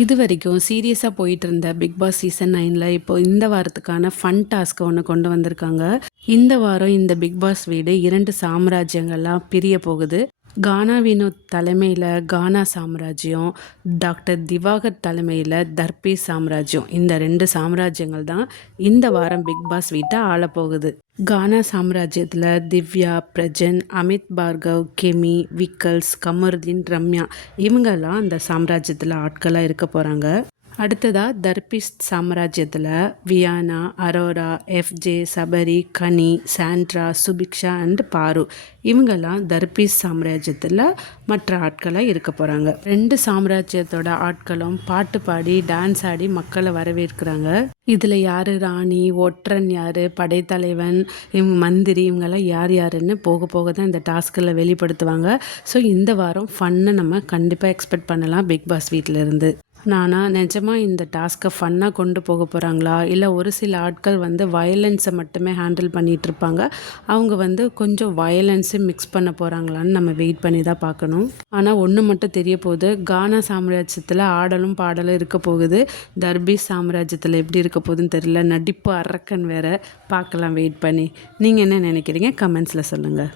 இது வரைக்கும் சீரியஸாக போயிட்டு இருந்த பிக் பாஸ் சீசன் 9ல் இப்போ இந்த வாரத்துக்கான ஃபன் டாஸ்க்கை ஒன்று கொண்டு வந்திருக்காங்க. இந்த வாரம் இந்த பிக் பாஸ் வீடு 2 சாம்ராஜ்யங்கள்லாம் பிரிய போகுது. கானா வினோத் தலைமையில் கானா சாம்ராஜ்யம், டாக்டர் திவாகர் தலைமையில் தர்பீஸ் சாம்ராஜ்யம், இந்த 2 சாம்ராஜ்யங்கள் தான் இந்த வாரம் பிக் பாஸ் வீட்டை ஆளப்போகுது. கானா சாம்ராஜ்யத்தில் திவ்யா, பிரஜன், அமித் பார்கவ், கெமி, விக்கல்ஸ், கமருதீன், ரம்யா இவங்கெல்லாம் அந்த சாம்ராஜ்யத்தில் ஆட்களாக இருக்க போகிறாங்க. அடுத்ததாக தர்பீஸ் சாம்ராஜ்யத்தில் Viana, Arora, FJ, Sabari, Ghani, Sandra, Subiksha and பாரு இவங்கெல்லாம் தர்பீஸ் சாம்ராஜ்யத்தில் மற்ற ஆட்களாக இருக்க போகிறாங்க. 2 சாம்ராஜ்யத்தோட ஆட்களும் பாட்டு பாடி டான்ஸ் ஆடி மக்களை வரவேற்கிறாங்க. இதில் யார் ராணி, ஒற்றன் யார், படைத்தலைவன், இவங்க மந்திரி, இவங்கெல்லாம் யார் யாருன்னு போக போக தான் இந்த டாஸ்கில் வெளிப்படுத்துவாங்க. ஸோ இந்த வாரம் ஃபன்னை நம்ம கண்டிப்பாக எக்ஸ்பெக்ட் பண்ணலாம் பிக் பாஸ் வீட்டிலேருந்து. நிஜமாக இந்த டாஸ்க்கை ஃபன்னாக கொண்டு போக போகிறாங்களா, இல்லை ஒரு சில ஆட்கள் வயலன்ஸை மட்டுமே ஹேண்டில் பண்ணிகிட்டு இருப்பாங்க, அவங்க கொஞ்சம் வயலன்ஸு மிக்ஸ் பண்ண போகிறாங்களான்னு நம்ம வெயிட் பண்ணி தான் பார்க்கணும். ஆனால் ஒன்று மட்டும் தெரிய போகுது, கானா சாம்ராஜ்யத்தில் ஆடலும் பாடலும் இருக்க போகுது. தர்பீஸ் சாம்ராஜ்யத்தில் எப்படி இருக்க போகுதுன்னு தெரியல. நடிப்பு அரக்கன் வேற, பார்க்கலாம் வெயிட் பண்ணி. நீங்கள் என்ன நினைக்கிறீங்க கமெண்ட்ஸில் சொல்லுங்கள்.